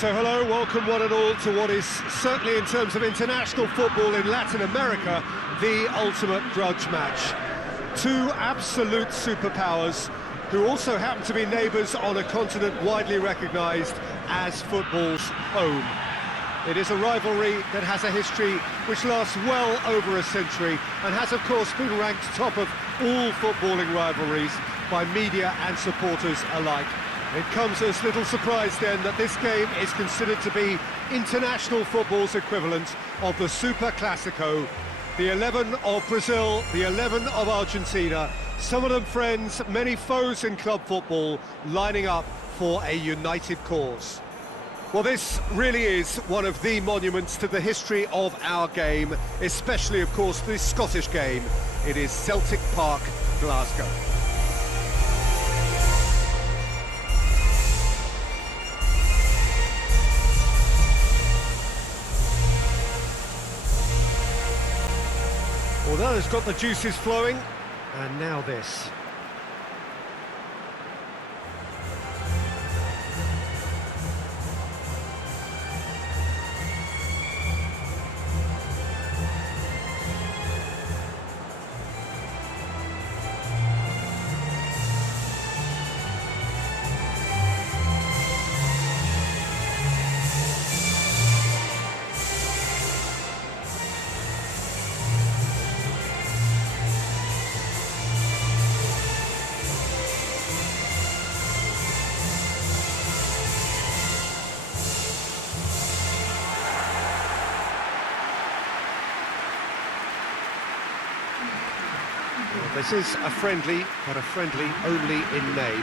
So hello, welcome one and all to what is certainly in terms of international football in Latin America, the ultimate grudge match. Two absolute superpowers who also happen to be neighbours on a continent widely recognised as football's home. It is a rivalry that has a history which lasts well over a century and has of course been ranked top of all footballing rivalries by media and supporters alike. It comes as little surprise then that this game is considered to be international football's equivalent of the Super Classico. The 11 of Brazil, the 11 of Argentina, some of them friends, many foes in club football, lining up for a united cause. Well, this really is one of the monuments to the history of our game, especially, of course, this Scottish game. It is Celtic Park, Glasgow. Well, that has got the juices flowing, and now this. This is a friendly, but a friendly only in name.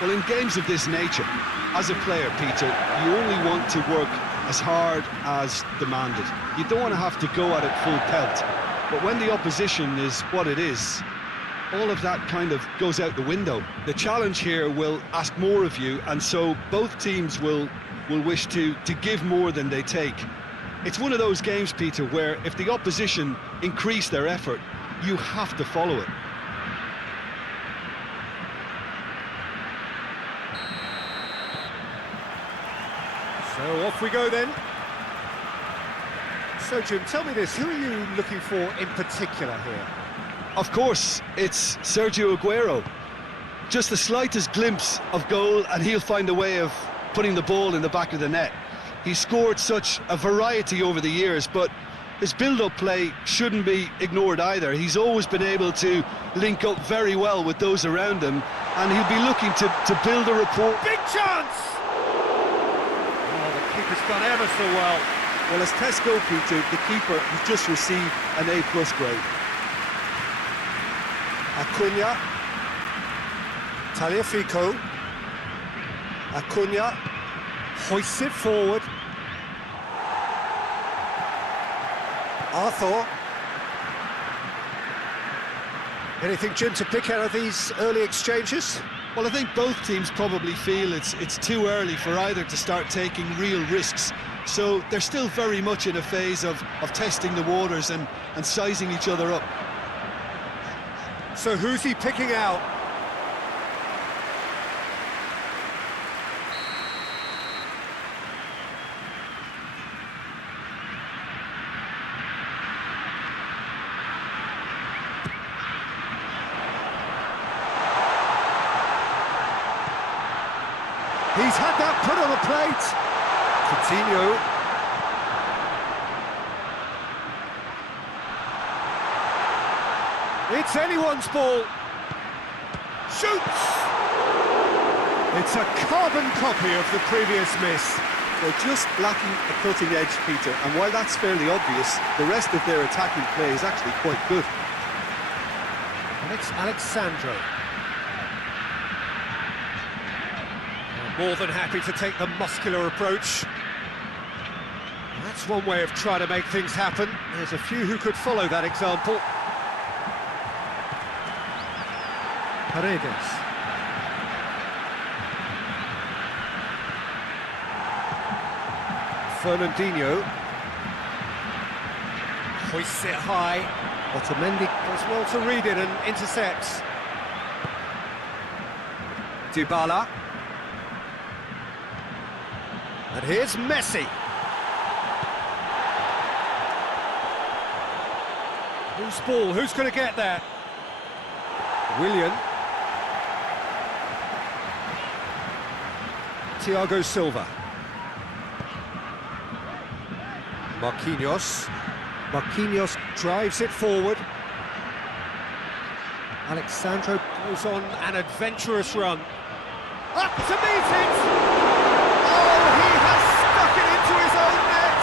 Well, in games of this nature, as a player, Peter, you only want to work as hard as demanded. You don't want to have to go at it full pelt. But when the opposition is what it is, all of that kind of goes out the window. The challenge here will ask more of you, and so both teams will wish to give more than they take. It's one of those games, Peter, where if the opposition increase their effort, you have to follow it. So off we go then. So Jim, tell me this, who are you looking for in particular here? Of course, it's Sergio Aguero. Just the slightest glimpse of goal and he'll find a way of putting the ball in the back of the net. He's scored such a variety over the years, but his build-up play shouldn't be ignored either. He's always been able to link up very well with those around him, and he'll be looking to build a rapport. Big chance! Keeper's done ever so well. Well, as tests go, Peter, the keeper has just received an A+ grade. Acuna, Tagliafico, Acuna, hoists it forward. Arthur. Anything, Jim, to pick out of these early exchanges? Well, I think both teams probably feel it's too early for either to start taking real risks. So they're still very much in a phase of testing the waters and sizing each other up. So who's he picking out? He's had that put on the plate. Coutinho. It's anyone's ball. Shoots! It's a carbon copy of the previous miss. They're just lacking a cutting edge, Peter, and while that's fairly obvious, the rest of their attacking play is actually quite good. Alexandro. More than happy to take the muscular approach. That's one way of trying to make things happen. There's a few who could follow that example. Paredes. Fernandinho. Hoists it high. Otamendi does well to read it and intercepts. Dybala. And here's Messi. Who's ball? Who's going to get there? Willian. Thiago Silva. Marquinhos. Marquinhos drives it forward. Alexandro goes on an adventurous run. Up to meet it! Oh, he has stuck it into his own net!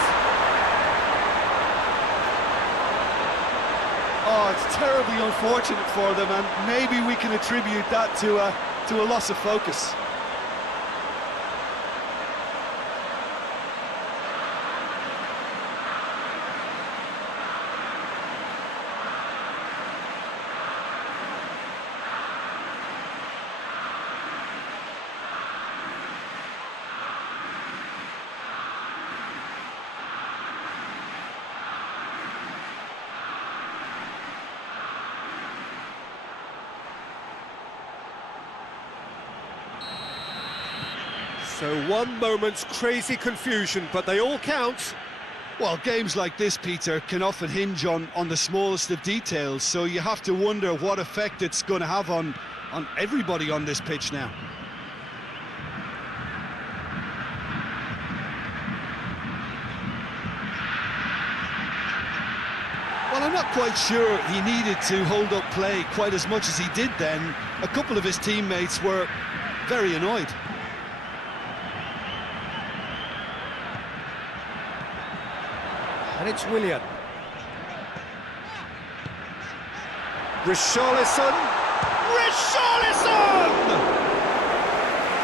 Oh, it's terribly unfortunate for them, and maybe we can attribute that to a loss of focus. So one moment's crazy confusion, but they all count. Well, games like this, Peter, can often hinge on the smallest of details, so you have to wonder what effect it's going to have on everybody on this pitch now. Well, I'm not quite sure he needed to hold up play quite as much as he did then. A couple of his teammates were very annoyed. And it's Willian. Richarlison! Richarlison!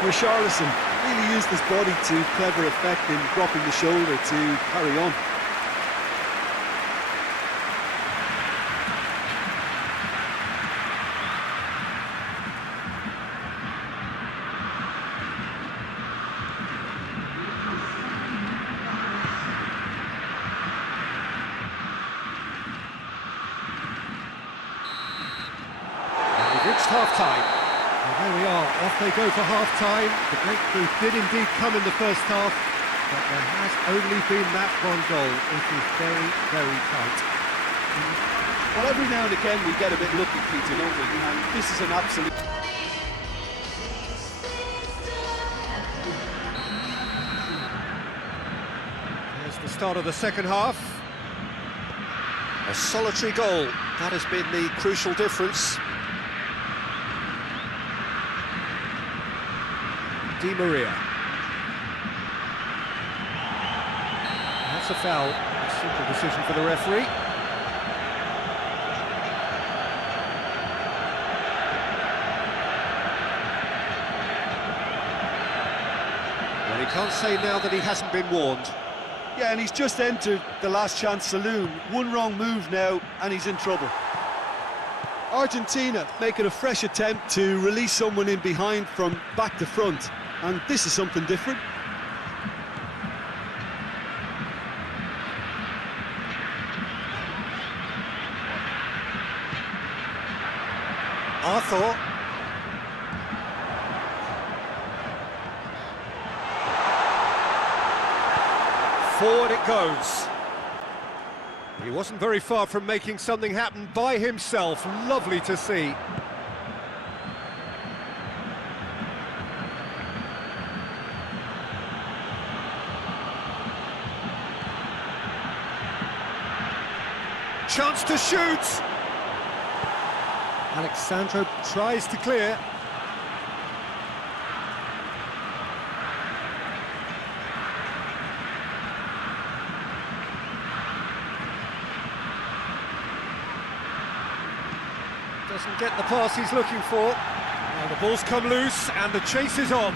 Richarlison really used his body to clever effect in dropping the shoulder to carry on. Reached half-time. And there we are, off they go for half-time. The breakthrough did indeed come in the first half, but there has only been that one goal. It is very, very tight. Well, every now and again we get a bit lucky, Peter, don't we? And this is an absolute... Here's the start of the second half. A solitary goal. That has been the crucial difference. Di Maria. That's a foul. A simple decision for the referee. Well, he can't say now that he hasn't been warned. Yeah, and he's just entered the last chance saloon. One wrong move now, and he's in trouble. Argentina making a fresh attempt to release someone in behind from back to front. And this is something different. Arthur. Forward it goes. He wasn't very far from making something happen by himself. Lovely to see. Chance to shoot. Alexandro tries to clear. Doesn't get the pass he's looking for. Now the ball's come loose and the chase is on.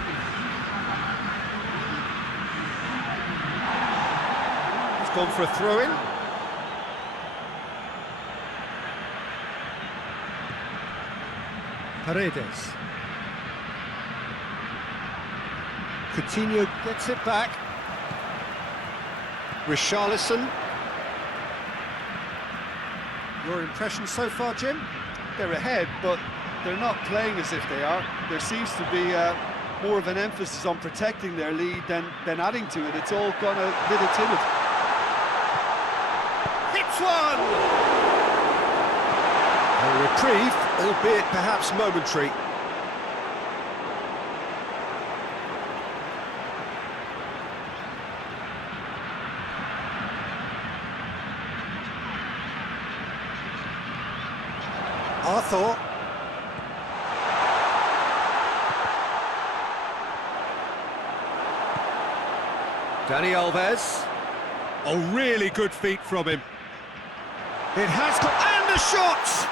He's gone for a throw-in. Paredes. Coutinho gets it back. Richarlison. Your impression so far, Jim? They're ahead, but they're not playing as if they are. There seems to be a more of an emphasis on protecting their lead than adding to it. It's all gone a little timid. Hits one! A reprieve, albeit perhaps momentary. Arthur. Dani Alves. Oh, really good feet from him. It has got... and the shot!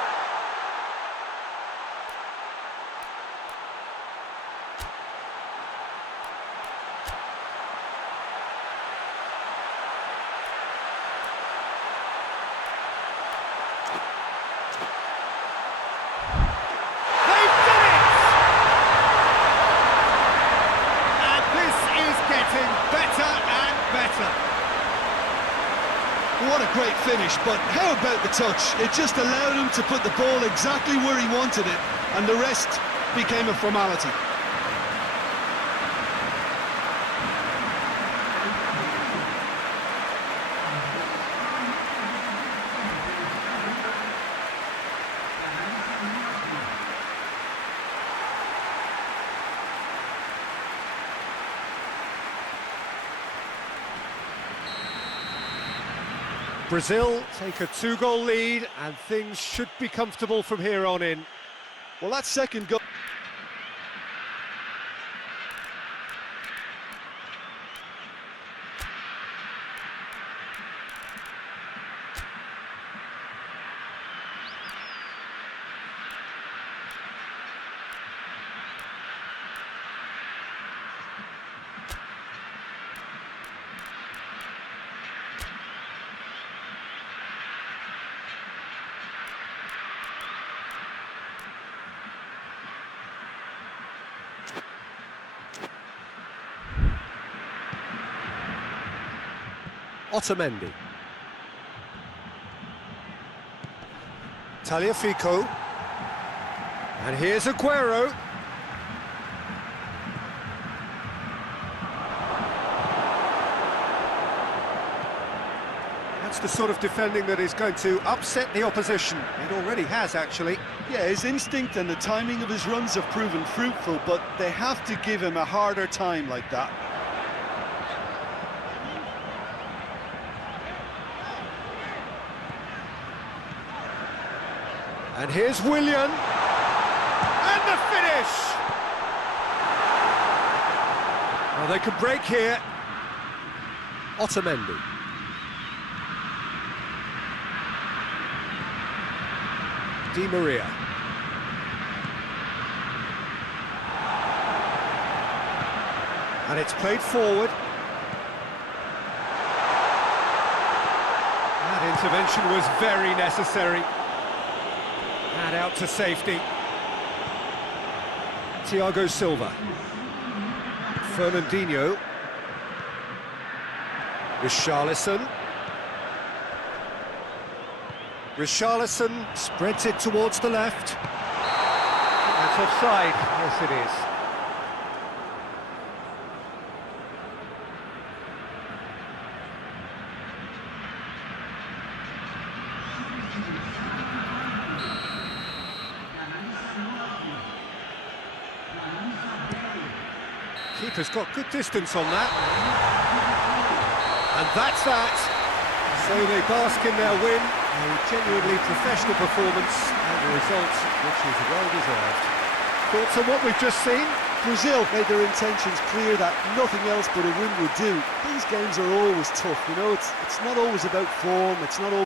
What a great finish, but how about the touch? It just allowed him to put the ball exactly where he wanted it, and the rest became a formality. Brazil take a 2-goal lead, and things should be comfortable from here on in. Well, that second goal... Otamendi. Tagliafico. And here's Aguero. That's the sort of defending that is going to upset the opposition. It already has, actually. Yeah, his instinct and the timing of his runs have proven fruitful, but they have to give him a harder time like that. And here's Willian. And the finish! Well, they could break here. Otamendi. Di Maria. And it's played forward. That intervention was very necessary. And out to safety. Thiago Silva. Fernandinho. Richarlison. Richarlison spreads it towards the left. That's offside. Yes, it is. Keeper's got good distance on that. And that's that. So they bask in their win. A genuinely professional performance and a result which is well-deserved. Thoughts on what we've just seen? Brazil made their intentions clear that nothing else but a win would do. These games are always tough, you know, it's not always about form, it's not always